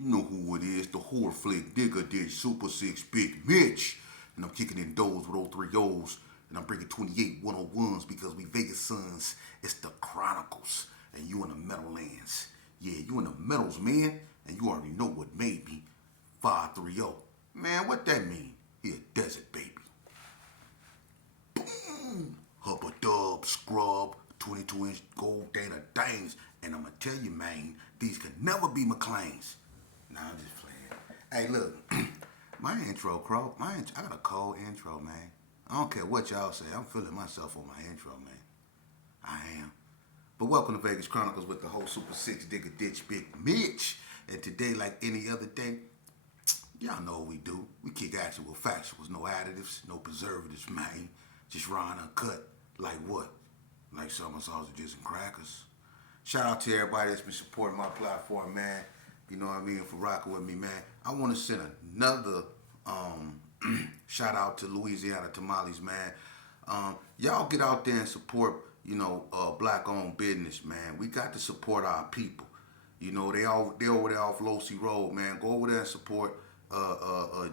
You know who it is, the horror flick, Digger Ditch, Super 6, Big Mitch. And I'm kicking in doors with all three O's. And I'm bringing 28 101s because we Vegas sons. It's the Chronicles. And you in the Meadowlands. Yeah, you in the Meadows, man. And you already know what made me 530. Man, what that mean? He a desert baby. Boom! Hubba dub, scrub, 22-inch gold Dana Danes. And I'm going to tell you, man, these can never be McLean's. Nah, I'm just playing. Hey, look, my intro, Crow. I got a cold intro, man. I don't care what y'all say. I'm feeling myself on my intro, man. I am. But welcome to Vegas Chronicles with the whole Super 6 Digger Ditch Big Mitch. And today, like any other day, y'all know what we do. We kick action with factuals, no additives, no preservatives, man. Just raw and uncut. Like what? Like summer sausages and crackers. Shout out to everybody that's been supporting my platform, man. You know what I mean, for rocking with me, man. I want to send another shout out to Louisiana Tamales, man. Y'all get out there and support, black-owned business, man. We got to support our people. You know, they over there off Losi Road, man. Go over there and support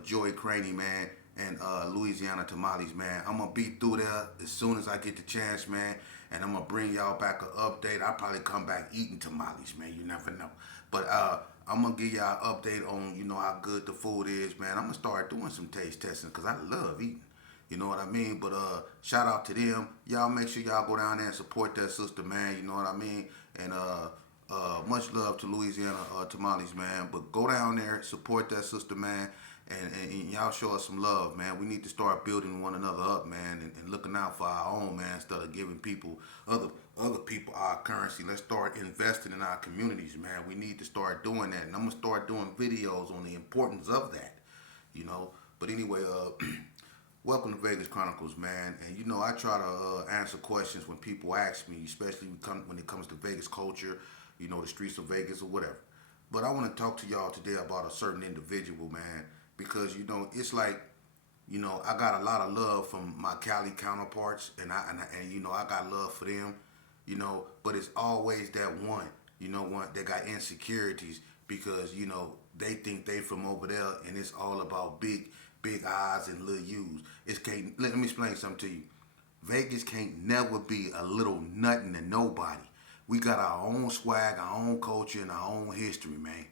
Joey Craney, man, and Louisiana Tamales, man. I'm gonna be through there as soon as I get the chance, man. And I'm gonna bring y'all back an update. I'll probably come back eating tamales, man. You never know. But I'm gonna give y'all an update on, how good the food is, man. I'm gonna start doing some taste testing because I love eating. You know what I mean? But shout out to them. Y'all make sure y'all go down there and support that sister, man. You know what I mean? And much love to Louisiana Tamales, man. But go down there, support that sister, man. And y'all show us some love, man. We need to start building one another up, man, and looking out for our own, man, instead of giving people other people our currency. Let's start investing in our communities, man. We need to start doing that, and I'm gonna start doing videos on the importance of that, But anyway, welcome to Vegas Chronicles, man. And I try to answer questions when people ask me, especially when it comes to Vegas culture, the streets of Vegas or whatever. But I want to talk to y'all today about a certain individual, man, because it's like, I got a lot of love from my Cali counterparts, and I got love for them, but it's always that one that got insecurities because they think they from over there, and it's all about big eyes and little U's. Let me explain something to you. Vegas can't never be a little nothing to nobody. We got our own swag, our own culture, and our own history, man.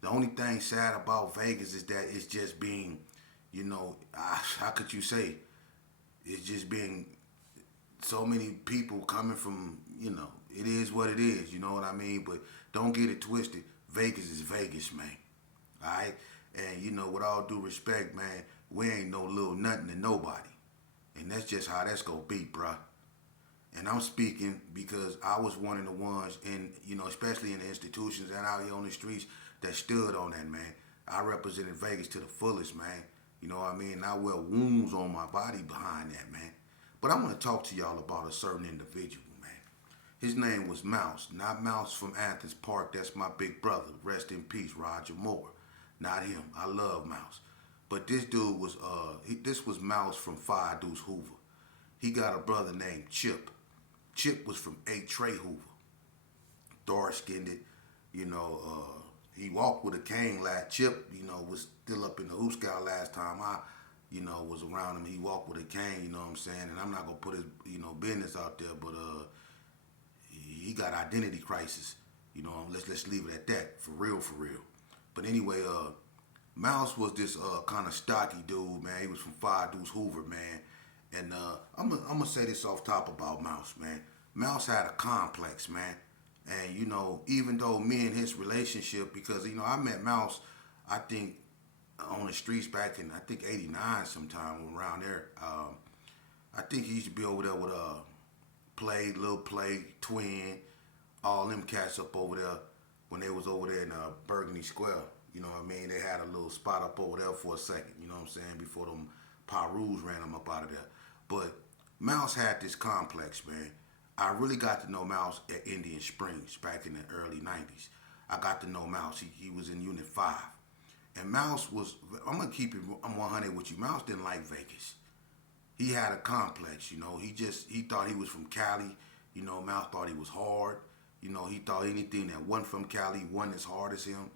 The only thing sad about Vegas is that it's just being, how could you say? It's just being so many people coming from, it is what it is, you know what I mean? But don't get it twisted. Vegas is Vegas, man. All right? And, with all due respect, man, we ain't no little nothing to nobody. And that's just how that's going to be, bruh. And I'm speaking because I was one of the ones especially in the institutions and out here on the streets that stood on that, man. I represented Vegas to the fullest, man. You know what I mean? And I wear wounds on my body behind that, man. But I want to talk to y'all about a certain individual, man. His name was Mouse. Not Mouse from Athens Park. That's my big brother. Rest in peace, Roger Moore. Not him. I love Mouse. But this dude was, this was Mouse from Fire Deuce Hoover. He got a brother named Chip. Chip was from A. Trey Hoover. Dark-skinned, he walked with a cane last. Chip, was still up in the Hoop Scout last time I, was around him. He walked with a cane, you know what I'm saying? And I'm not going to put his, business out there, but he got identity crisis. Let's leave it at that, for real, for real. But anyway, Mouse was this kind of stocky dude, man. He was from Fire Deuce Hoover, man. And I'm gonna say this off top about Mouse, man. Mouse had a complex, man. And, even though me and his relationship, because, I met Mouse, I think, on the streets back in, I think, 89 sometime around there. I think he used to be over there with Lil Play, Twin, all them cats up over there when they was over there in Burgundy Square. You know what I mean? They had a little spot up over there for a second, you know what I'm saying, before them Pyrus ran them up out of there. But Mouse had this complex, man. I really got to know Mouse at Indian Springs back in the early 90s. I got to know Mouse. He was in Unit 5. And Mouse was, I'm going to keep it, I'm 100 with you. Mouse didn't like Vegas. He had a complex, he thought he was from Cali. Mouse thought he was hard. He thought anything that wasn't from Cali wasn't as hard as him,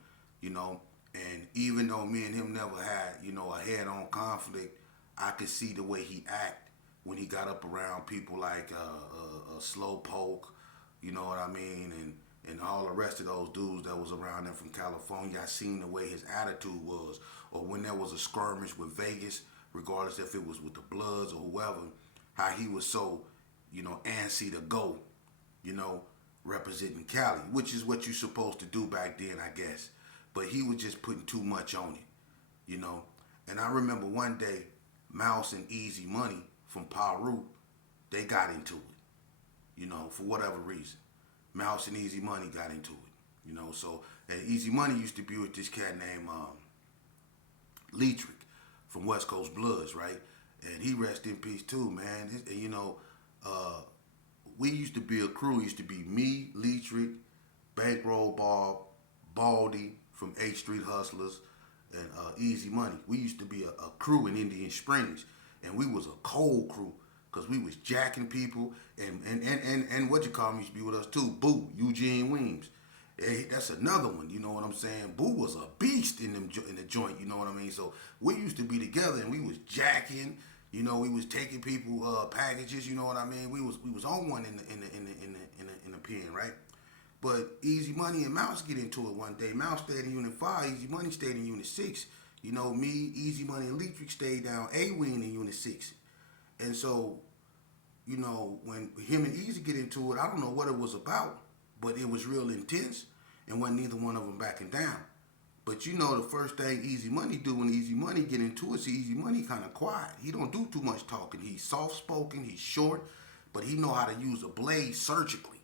And even though me and him never had, a head-on conflict, I could see the way he act when he got up around people like Slow Poke, you know what I mean, and all the rest of those dudes that was around him from California. I seen the way his attitude was, or when there was a skirmish with Vegas, regardless if it was with the Bloods or whoever, how he was so, antsy to go, you know, representing Cali, which is what you're supposed to do back then, I guess. But he was just putting too much on it. And I remember one day, Mouse and Easy Money from Paru, they got into it, for whatever reason. Mouse and Easy Money got into it, So, and Easy Money used to be with this cat named Leatrick from West Coast Bloods, right? And he rest in peace too, man. And we used to be a crew. It used to be me, Leatrick, Bankroll Bob, Baldy from 8th Street Hustlers, and Easy Money. We used to be a crew in Indian Springs, and we was a cold crew because we was jacking people, and what you call me used to be with us too, Boo, Eugene Weems. That's another one, you know what I'm saying? Boo was a beast in the joint, you know what I mean? So we used to be together, and we was jacking, we was taking people packages, you know what I mean? We was on one in the pen, right? But Easy Money and Mouse get into it one day. Mouse stayed in Unit 5, Easy Money stayed in Unit 6. Me, Easy Money, and Leatrick stayed down A Wing in Unit 6. And so, when him and Easy get into it, I don't know what it was about, but it was real intense, and wasn't neither one of them backing down. But the first thing Easy Money do when Easy Money get into it, see, Easy Money kind of quiet. He don't do too much talking. He's soft-spoken, he's short, but he know how to use a blade surgically.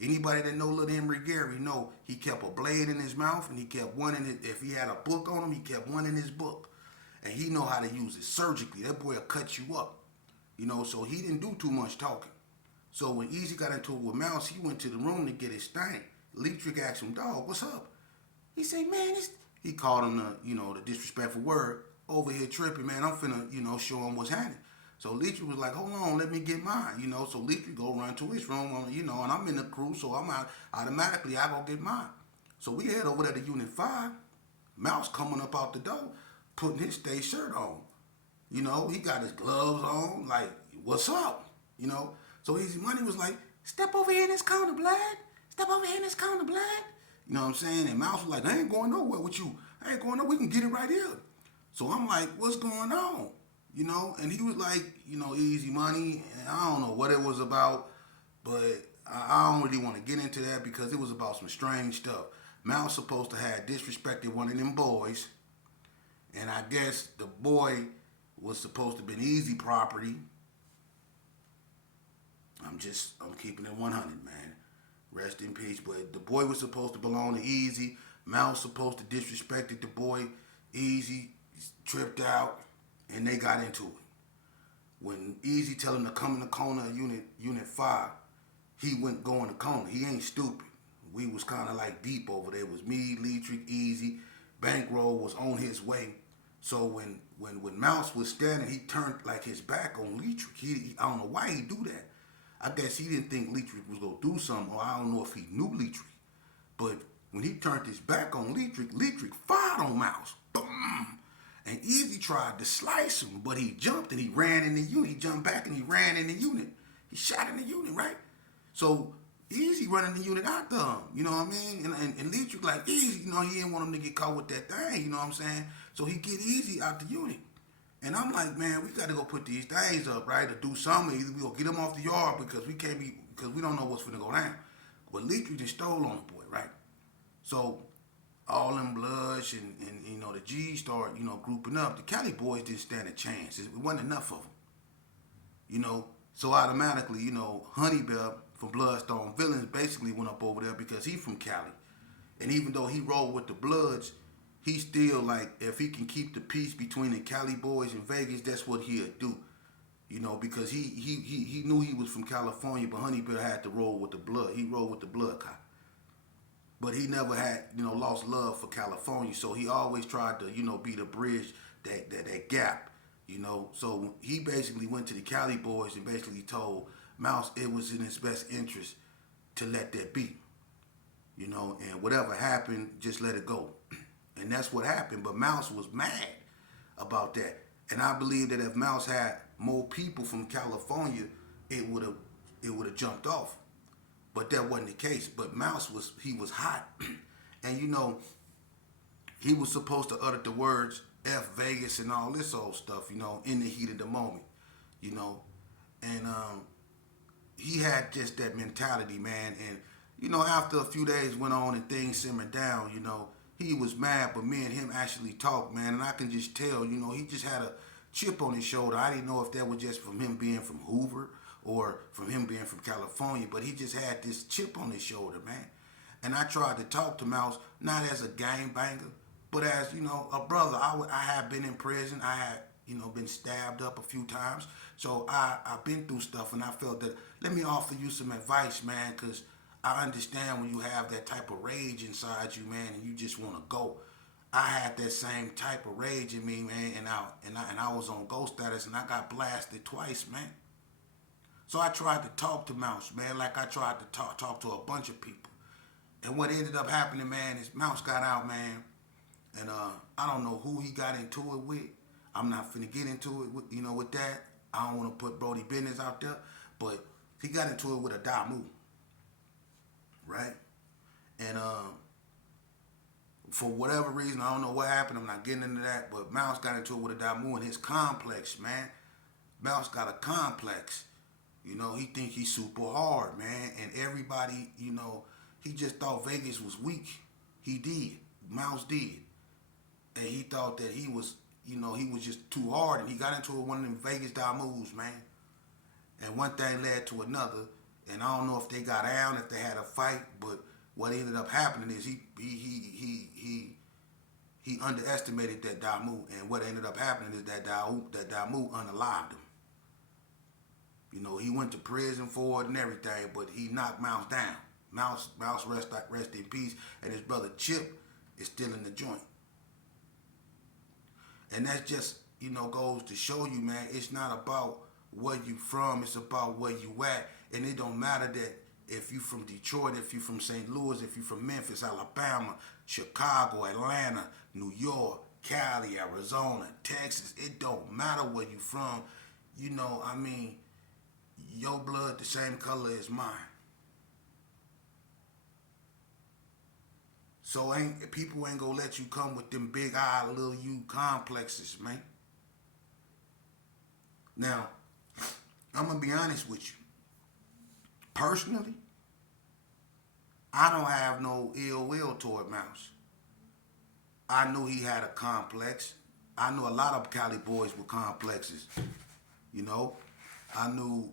Anybody that know little Emery Gary know he kept a blade in his mouth, and he kept one in it. If he had a book on him, he kept one in his book. And he know how to use it surgically. That boy will cut you up. So he didn't do too much talking. So when Easy got into it with Mouse, he went to the room to get his thing. Leatrick asked him, dog, what's up? He said, man, he called him the disrespectful word, over here tripping, man. I'm finna, show him what's happening. So Leatrick was like, hold on, let me get mine, So Leatrick go run to his room, and I'm in the crew, so I'm automatically, I go get mine. So we head over there to Unit 5. Mouse coming up out the door, putting his stay shirt on. He got his gloves on, like, what's up? So Easy Money was like, step over here in this corner, Blood. Step over here in this corner, Blood. You know what I'm saying? And Mouse was like, I ain't going nowhere with you. I ain't going nowhere. We can get it right here. So I'm like, what's going on? And he was like, Easy Money. And I don't know what it was about, but I don't really want to get into that because it was about some strange stuff. Mouse supposed to have disrespected one of them boys. And I guess the boy was supposed to have been Easy property. I'm keeping it 100, man. Rest in peace. But the boy was supposed to belong to Easy. Mouse supposed to disrespected the boy. Easy tripped out, and they got into it. When Easy tell him to come in the corner of Unit 5, he went go in the corner. He ain't stupid. We was kind of like deep over there. It was me, Leatrick, Easy. Bankroll was on his way. So when Mouse was standing, he turned like his back on Leatrick. I don't know why he do that. I guess he didn't think Leatrick was going to do something, or I don't know if he knew Leatrick. But when he turned his back on Leatrick fired on Mouse. Boom! And Easy tried to slice him, but he jumped and he ran in the unit. He jumped back and he ran in the unit. He shot in the unit, right? So Easy running the unit out there, you know what I mean? And Leatrick like, Easy, he didn't want him to get caught with that thing, you know what I'm saying? So he get Easy out the unit. And I'm like, man, we got to go put these things up, right, or do something. Either we go get them off the yard because we don't know what's finna go down. But Leatrick just stole on the boy, right? So all them Bloods and the G's start, grouping up. The Cali boys didn't stand a chance. It wasn't enough of them, So automatically, Honey Bear from Bloodstone Villains basically went up over there because he from Cali. And even though he rolled with the Bloods, he still, like, if he can keep the peace between the Cali boys and Vegas, that's what he'll do. Because he knew he was from California, but Honey Bear had to roll with the Blood. He rolled with the Blood cop. But he never had, lost love for California, so he always tried to, be the bridge, that gap, So he basically went to the Cali boys and basically told Mouse it was in his best interest to let that be, and whatever happened, just let it go. And that's what happened. But Mouse was mad about that. And I believe that if Mouse had more people from California, it would have jumped off. But that wasn't the case. But Mouse was hot. And he was supposed to utter the words F Vegas and all this old stuff, in the heat of the moment, you know. And he had just that mentality, man. And, after a few days went on and things simmered down, he was mad, but me and him actually talked, man. And I can just tell, he just had a chip on his shoulder. I didn't know if that was just from him being from Hoover or from him being from California, but he just had this chip on his shoulder, man. And I tried to talk to Mouse, not as a gang banger, but as, a brother. I had been in prison. I had, been stabbed up a few times. So I've been through stuff, and I felt that, let me offer you some advice, man, because I understand when you have that type of rage inside you, man, and you just want to go. I had that same type of rage in me, man, and I was on ghost status, and I got blasted twice, man. So I tried to talk to Mouse, man, like I tried to talk to a bunch of people. And what ended up happening, man, is Mouse got out, man, and I don't know who he got into it with. I'm not finna get into it with that. I don't want to put Brody business out there, but he got into it with a Damu, right? And for whatever reason, I don't know what happened. I'm not getting into that, but Mouse got into it with a Damu and his complex, man. Mouse got a complex. He think he's super hard, man, and everybody, he just thought Vegas was weak. He did. Mouse did. And he thought that he was just too hard, and he got into one of them Vegas moves, man. And one thing led to another, and I don't know if they got down, if they had a fight, but what ended up happening is he underestimated that Damu, and what ended up happening is that Damu unalived him. He went to prison for it and everything, but he knocked Mouse down. Mouse rest in peace, and his brother Chip is still in the joint. And that just, goes to show you, man, it's not about where you from, it's about where you at. And it don't matter that if you from Detroit, if you from St. Louis, if you from Memphis, Alabama, Chicago, Atlanta, New York, Cali, Arizona, Texas, it don't matter where you from. Your blood the same color as mine. So people ain't gonna let you come with them big eye little you complexes, man. Now, I'm gonna be honest with you. Personally, I don't have no ill will toward Mouse. I knew he had a complex. I knew a lot of Cali boys with complexes. I knew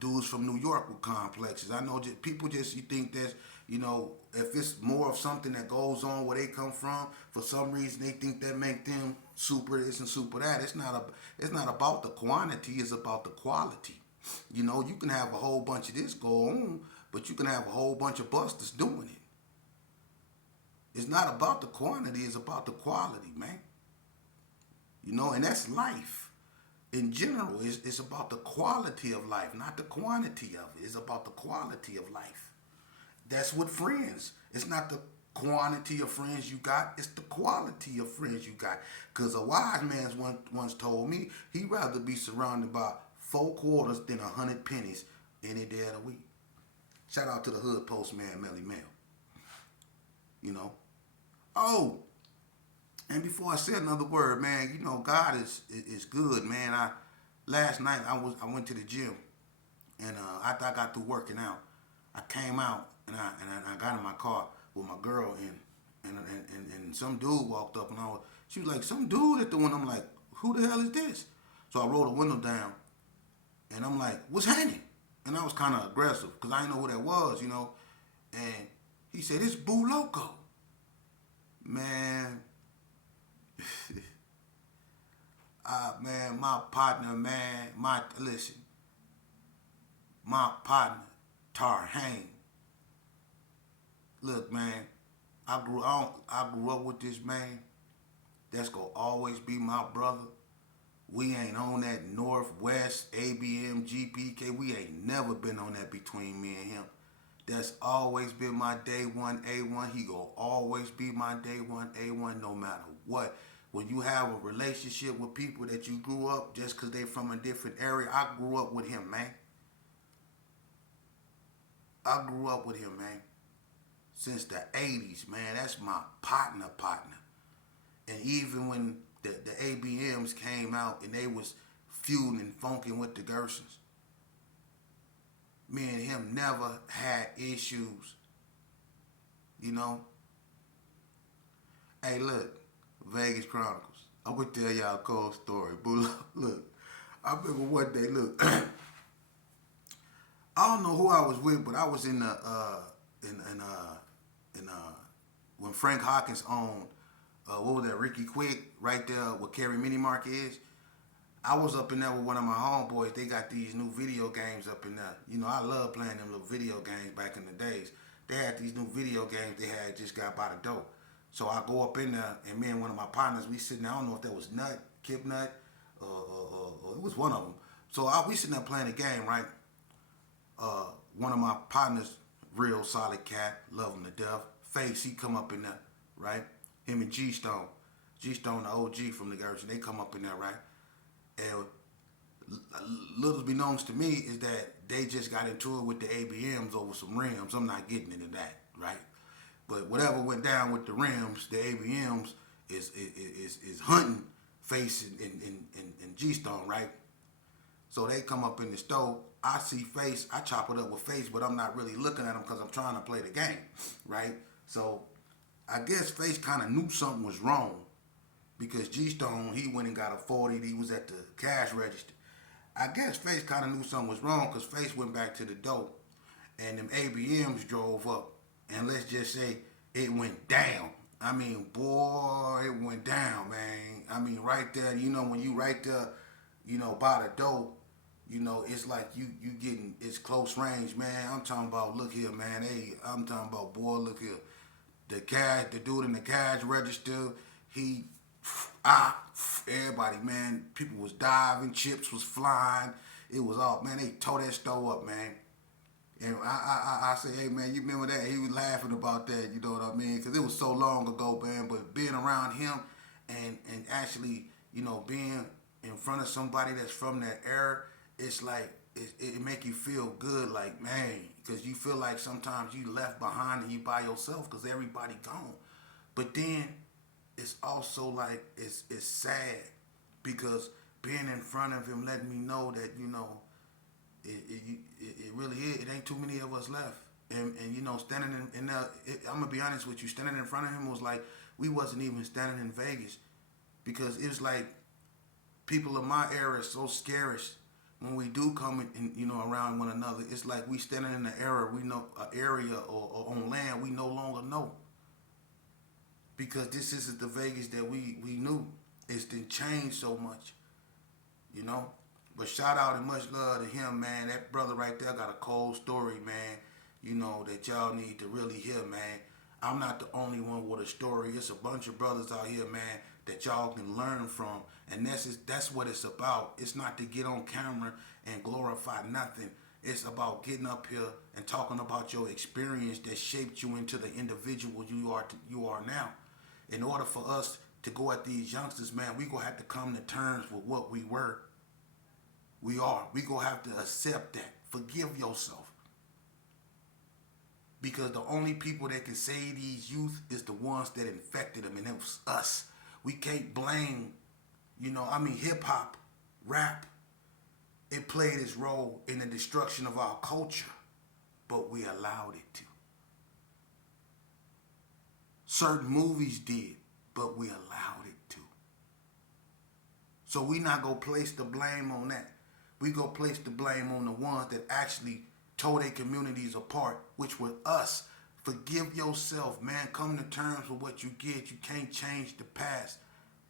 dudes from New York with complexes. I know people you think that, if it's more of something that goes on where they come from, for some reason they think that make them super this and super that. It's not about the quantity, it's about the quality. You can have a whole bunch of this go on, but you can have a whole bunch of busters doing it. It's not about the quantity, it's about the quality, man. And that's life. In general, it's about the quality of life, not the quantity of it. It's about the quality of life. That's what friends. It's not the quantity of friends you got, it's the quality of friends you got. Because a wise man once told me he'd rather be surrounded by 4 quarters than 100 pennies any day of the week. Shout out to the hood postman, Melly Mel. Oh, and before I say another word, man, God is good, man. Last night I went to the gym, and after I got through working out, I came out and I got in my car with my girl, and some dude walked up, and she was like, some dude at the window. I'm like, who the hell is this? So I rolled the window down, and I'm like, what's happening? And I was kind of aggressive because I didn't know who that was, And he said, it's Boo Loco. Man. Man, my partner, man, my partner, Tar Hain. Look, man, I grew up with this man. That's gonna always be my brother. We ain't on that Northwest, ABM, GPK. We ain't never been on that between me and him. That's always been my day one A1. He gonna always be my day one A1 no matter what. When you have a relationship with people that you grew up just because they from a different area, I grew up with him, man. I grew up with him, man. Since the 80s, man. That's my partner. And even when the ABMs came out and they was feuding and funking with the Gersons, me and him never had issues, you know. Hey, look, Vegas Chronicles. I'm gonna tell y'all a cold story, but look, I remember one day. Look, I don't know who I was with, but I was in the in when Frank Hawkins owned what was that, Ricky Quick, right there where Kerry Mini Market is. I was up in there with one of my homeboys. They got these new video games up in there. You know, I love playing them little video games back in the days. They had these new video games they had just got by the door. So I go up in there, and me and one of my partners, we sitting there. I don't know if that was Nut, Kip Nut, or it was one of them. So we sitting there playing the game, right? One of my partners, real solid cat, love him to death. Face, he come up in there, right? Him and G Stone. G Stone, the OG from the Gerson, they come up in there, right? And little beknownst to me is that they just got into it with the ABMs over some rims. I'm not getting into that, right? But whatever went down with the rims, the ABMs is hunting Face and G Stone, right? So they come up in the store. I see Face. I chop it up with Face, but I'm not really looking at him because I'm trying to play the game, right? So I guess Face kind of knew something was wrong because G Stone, he went and got a 40. He was at the cash register. I guess Face kind of knew something was wrong because Face went back to the door and them ABMs drove up. And let's just say it went down. I mean, boy, it went down, man. I mean, right there, you know, when you right there, you know, by the door, you know, it's like you getting, it's close range, man. I'm talking about, look here, man. Hey, I'm talking about, boy, look here. The dude in the cash register, everybody, man, people was diving, chips was flying. It was all, man, they tore that store up, man. And I say, hey, man, you remember that? He was laughing about that, you know what I mean? Because it was so long ago, man. But being around him and actually, you know, being in front of somebody that's from that era, it's like, it make you feel good, like, man, because you feel like sometimes you left behind and you by yourself because everybody gone. But then it's also like, it's sad because being in front of him letting me know that, you know, it really is. It ain't too many of us left. And you know, standing in there, I'm going to be honest with you, standing in front of him was like, we wasn't even standing in Vegas because it was like people of my era is so scarce. When we do come in, you know, around one another, it's like we standing in an era, we know, an area or on land we no longer know. Because this isn't the Vegas that we knew. It's been changed so much, you know. But shout out and much love to him, man. That brother right there got a cold story, man. You know, that y'all need to really hear, man. I'm not the only one with a story. It's a bunch of brothers out here, man, that y'all can learn from. And that's what it's about. It's not to get on camera and glorify nothing. It's about getting up here and talking about your experience that shaped you into the individual you are now. In order for us to go at these youngsters, man, we gonna have to come to terms with what we were. We are. We gonna have to accept that. Forgive yourself. Because the only people that can save these youth is the ones that infected them, and it was us. We can't blame, you know, I mean, hip hop, rap, it played its role in the destruction of our culture, but we allowed it to. Certain movies did, but we allowed it to. So we not gonna place the blame on that. We go place the blame on the ones that actually tore their communities apart, which were us. Forgive yourself, man. Come to terms with what you get. You can't change the past,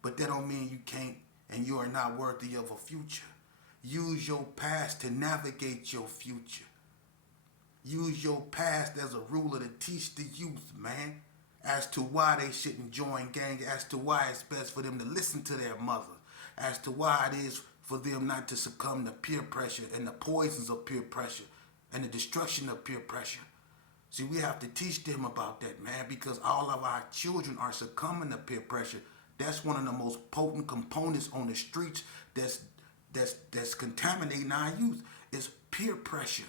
but that don't mean you can't and you are not worthy of a future. Use your past to navigate your future. Use your past as a ruler to teach the youth, man, as to why they shouldn't join gangs, as to why it's best for them to listen to their mother, as to why it is for them not to succumb to peer pressure and the poisons of peer pressure and the destruction of peer pressure. See, we have to teach them about that, man, because all of our children are succumbing to peer pressure. That's one of the most potent components on the streets that's contaminating our youth is peer pressure.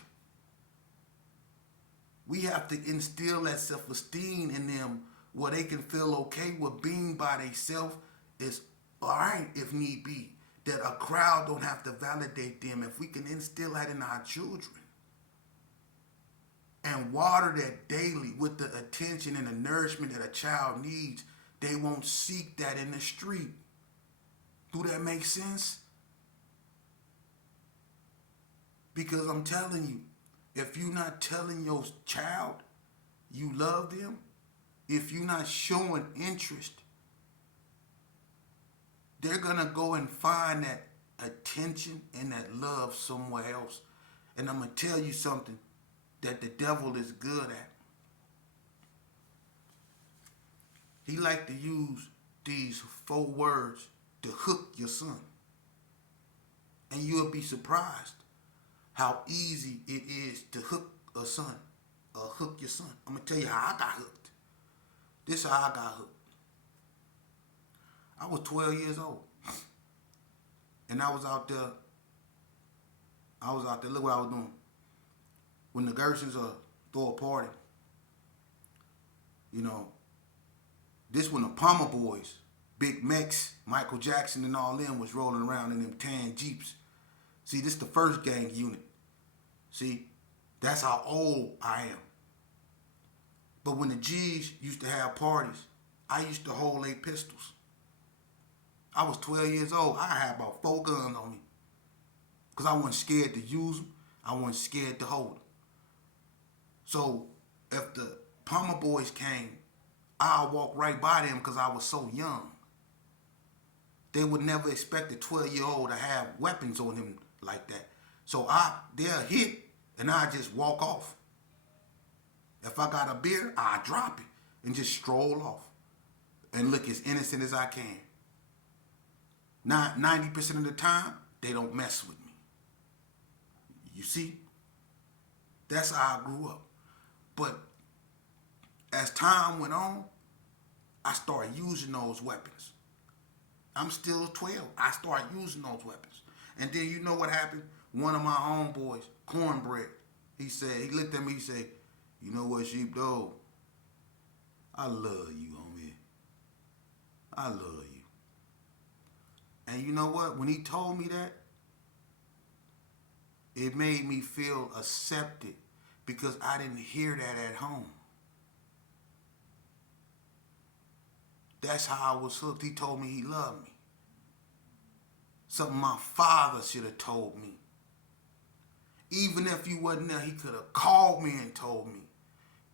We have to instill that self-esteem in them where they can feel okay with being by themselves is all right if need be. That a crowd don't have to validate them. If we can instill that in our children and water that daily with the attention and the nourishment that a child needs, they won't seek that in the street. Do that make sense? Because I'm telling you, if you're not telling your child you love them, if you're not showing interest, they're going to go and find that attention and that love somewhere else. And I'm going to tell you something that the devil is good at. He like to use these 4 words to hook your son. And you'll be surprised how easy it is to hook a son, hook your son. I'm going to tell you how I got hooked. This is how I got hooked. I was 12 years old. And I was out there, look what I was doing. When the Gersons throw a party, you know, this when the Palmer boys, Big Mex, Michael Jackson and all them was rolling around in them tan Jeeps. See, this is the first gang unit. See, that's how old I am. But when the G's used to have parties, I used to hold 8 pistols. I was 12 years old. I had about 4 guns on me. Because I wasn't scared to use them. I wasn't scared to hold them. So if the Palmer boys came, I'll walk right by them because I was so young. They would never expect a 12-year-old to have weapons on him like that. So they'll hit and I just walk off. If I got a beer, I drop it and just stroll off and look as innocent as I can. 90% of the time, they don't mess with me. You see? That's how I grew up. But as time went on, I started using those weapons. I'm still 12. I started using those weapons. And then you know what happened? One of my homeboys, Cornbread, he looked at me, he said, you know what, Sheepdog? I love you, homie. I love you. And you know what? When he told me that, it made me feel accepted because I didn't hear that at home. That's how I was hooked. He told me he loved me. Something my father should have told me. Even if he wasn't there, he could have called me and told me.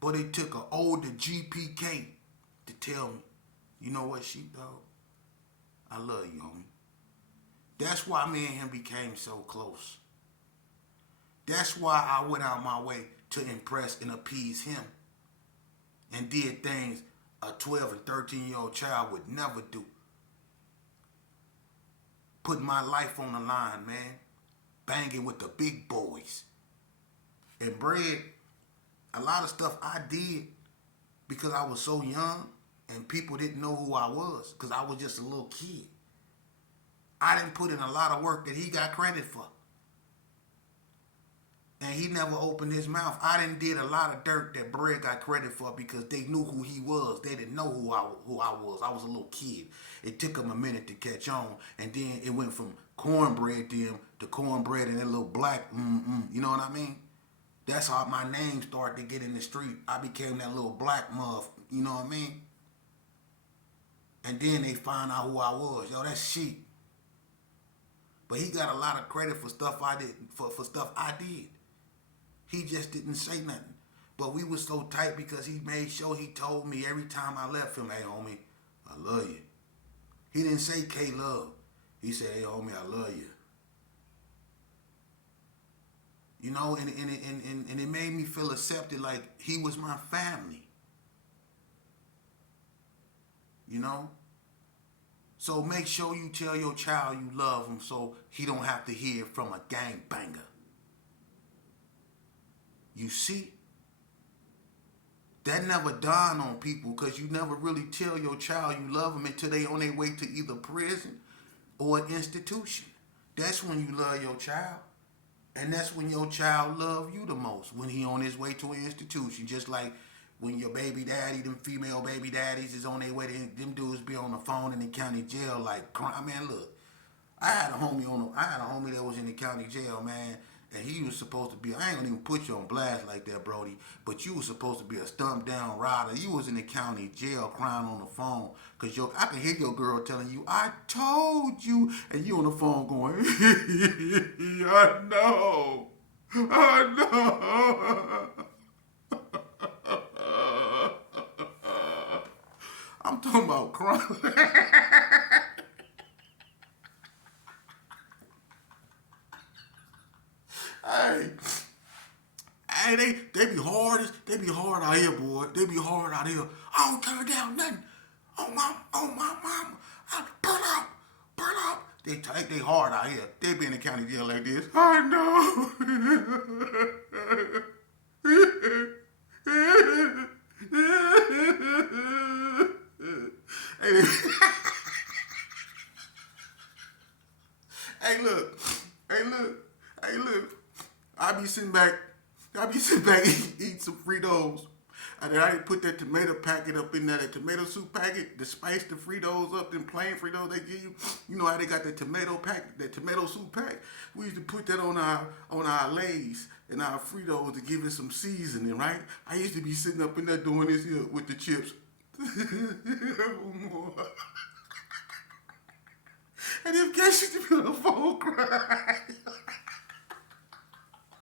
But it took an older GPK to tell me, you know what, Sheepdog? I love you, homie. That's why me and him became so close. That's why I went out my way to impress and appease him and did things a 12 and 13-year-old child would never do. Putting my life on the line, man. Banging with the big boys. And Bread, a lot of stuff I did because I was so young and people didn't know who I was because I was just a little kid. I didn't put in a lot of work that he got credit for. And he never opened his mouth. I didn't did a lot of dirt that Bread got credit for because they knew who he was. They didn't know who I was. I was a little kid. It took him a minute to catch on. And then it went from Cornbread to Cornbread and that little black you know what I mean? That's how my name started to get in the street. I became that little black muff, you know what I mean? And then they found out who I was. Yo, that's Sheep. But he got a lot of credit for stuff I did, for stuff I did. He just didn't say nothing. But we was so tight because he made sure he told me every time I left him, hey, homie, I love you. He didn't say K-Love. He said, hey, homie, I love you. You know, and it made me feel accepted like he was my family. You know? So make sure you tell your child you love him so he don't have to hear from a gangbanger. You see? That never dawned on people because you never really tell your child you love them until they on their way to either prison or an institution. That's when you love your child. And that's when your child love you the most, when he on his way to an institution. Just like when your baby daddy, them female baby daddies is on their way to them dudes be on the phone in the county jail like crying. Man, look, I had a homie that was in the county jail, man, and he was supposed to be. I ain't gonna even put you on blast like that, Brody. But you was supposed to be a stumped down rider. You was in the county jail crying on the phone because I can hear your girl telling you, "I told you," and you on the phone going, "I know, I know." I'm talking about crying. Hey, hey, they be hard out here, boy. They be hard out here. I don't turn down nothing. On my mama. I burn up, burn up. They hard out here. They be in the county jail like this. I know. Hey, hey, look, hey, look, hey, look. I be sitting back eat some Fritos. And then I put that tomato packet up in there, that tomato soup packet, to spice the Fritos up, them plain Fritos they give you. You know how they got that tomato pack, that tomato soup pack? We used to put that on our Lay's and our Fritos to give it some seasoning, right? I used to be sitting up in there doing this here with the chips. And if guys used to be on the phone crying.